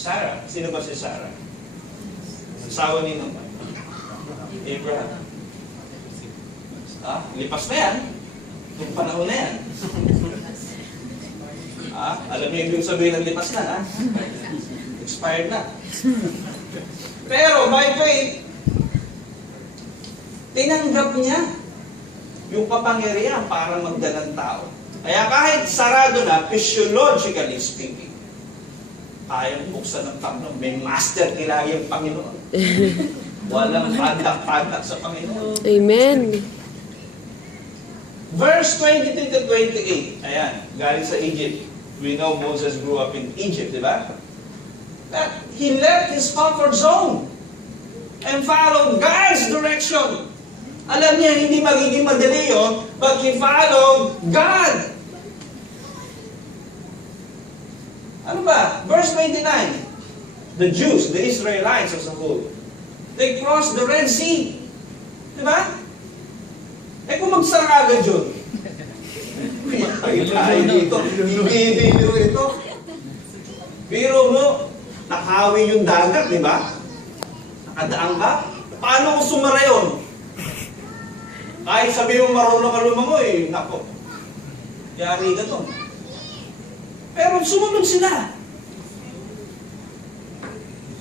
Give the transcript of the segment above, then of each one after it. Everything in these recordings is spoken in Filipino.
Sarah. Sino ba si Sarah? Asawa ni Abraham. Lipas na yan. Itong panahon na yan. Alam niyo yung sabihin ng lipas na, expired na. Pero by faith, tinanggap niya yung kapangyarihan para magdalang tao. Kaya kahit sarado na, physiologically speaking, ayaw buksan ng tamlong. May master kilagi yung Panginoon. Walang padak-padak sa Panginoon. Amen. Verse 22 to 28. Ayan, galing sa Egypt. We know Moses grew up in Egypt, di ba? That he left his comfort zone and followed God's direction. Alam niya, hindi magiging madali yun, but he followed God. Ano ba? Verse 29. The Jews, the Israelites as a whole, they crossed the Red Sea. Di ba? Kung magsara agad yun, tayo dito, hindi biro ito. Biro mo, nakawi yung dagat, di ba? Nakadaan ka. Paano kung sumara yun? Kahit sabi mo marunong ka lumangoy, nako, yari ka to. Pero sumunod sila.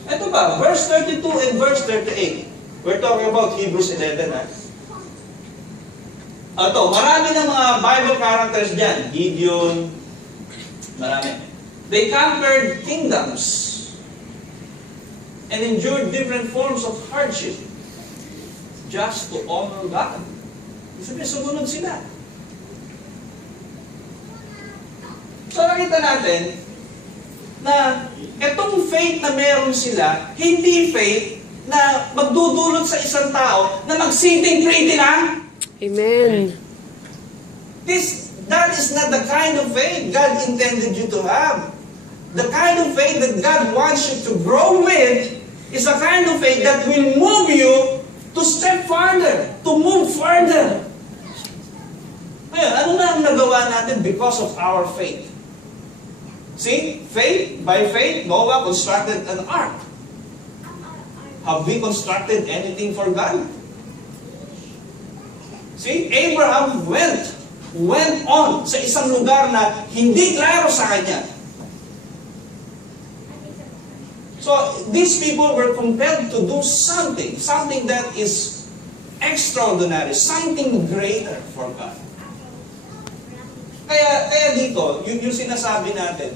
Ito ba, verse 32 and verse 38. We're talking about Hebrews 11, Ito, marami ng mga Bible characters dyan. Gideon, marami. They conquered kingdoms and endured different forms of hardship just to honor God. Sabi, sumunod sila. So nakita natin na itong faith na meron sila, hindi faith na magdudulot sa isang tao na mag-sitting pretty lang. Amen. That is not the kind of faith God intended you to have. The kind of faith that God wants you to grow with is a kind of faith that will move you to step farther, to move further. Ngayon, ano na ang nagawa natin because of our faith? See, by faith, Noah constructed an ark. Have we constructed anything for God? See, Abraham went on sa isang lugar na hindi klaro sa kanya. So, these people were compelled to do something that is extraordinary, something greater for God. Kaya dito, yung sinasabi natin,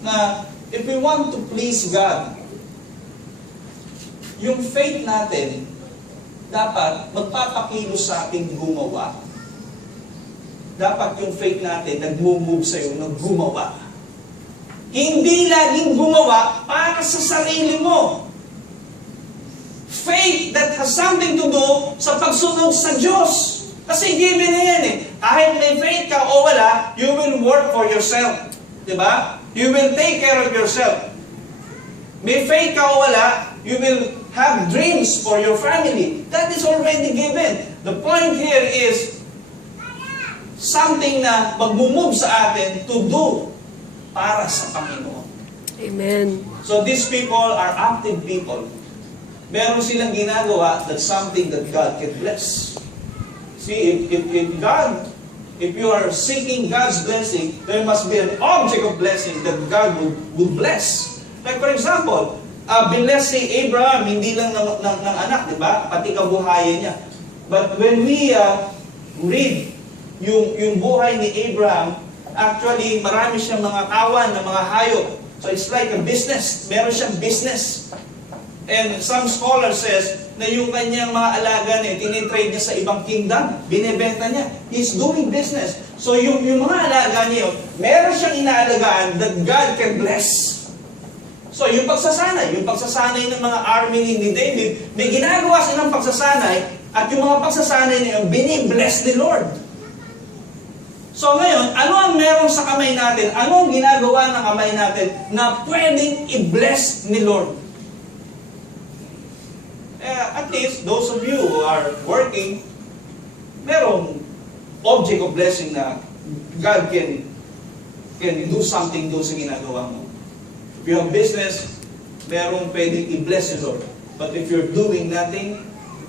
na if we want to please God, yung faith natin, dapat magpapakilos sa ating gumawa. Dapat yung faith natin nag-move sa'yo, nag-gumawa. Hindi laging gumawa para sa sarili mo. Faith that has something to do sa pagsunod sa Diyos. Kasi given na yan Kahit may faith ka o wala, you will work for yourself. Diba? You will take care of yourself. May faith ka o wala, you will have dreams for your family. That is already given. The point here is something na mag-move sa atin to do para sa Panginoon. Amen. So these people are active people. Meron silang ginagawa that's something that God can bless. See, if you are seeking God's blessing, there must be an object of blessing that God would bless. Like for example, bless si Abraham, hindi lang ng anak, di ba? Pati kabuhayan niya. But when we read yung buhay ni Abraham, actually, marami siyang mga kawan, ng mga hayop. So it's like a business. Meron siyang business. And some scholar says na yung kanyang mga alaga niya, tinitrade niya sa ibang kingdom, binebenta niya. He's doing business. So yung mga alaga niya, meron siyang inaalagaan that God can bless. So yung pagsasanay ng mga army ni David, may ginagawa silang pagsasanay, at yung mga pagsasanay niya, binibless ni Lord. So ngayon, ano ang meron sa kamay natin? Ano ang ginagawa ng kamay natin na pwedeng i-bless ni Lord? At least, those of you who are working, merong object of blessing na God can do something doon sa ginagawa mo. If you have business, merong pwedeng i-bless ni Lord. But if you're doing nothing,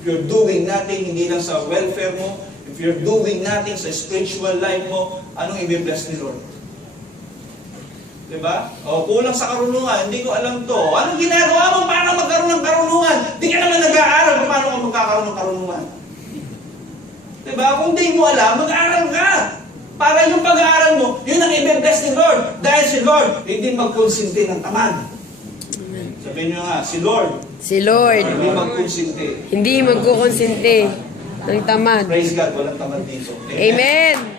hindi lang sa welfare mo, if you're doing nothing sa spiritual life mo, anong i-bless ni Lord? Diba? O, kulang sa karunungan, hindi ko alam to. Anong ginagawa mo para magkaroon ng karunungan? Di ka naman nag-aaral kung paano ka magkakaroon ng karunungan. Diba? Kung di mo alam, mag-aaral ka. Para yung pag-aaral mo, yun ang i-bless ni Lord. Dahil si Lord, hindi magkonsinti ng tamad. Sabihin nyo nga, si Lord, Si Lord, hindi magkonsinti. hindi magkukonsinti ng tamad. Praise God, walang tamad dito. Amen.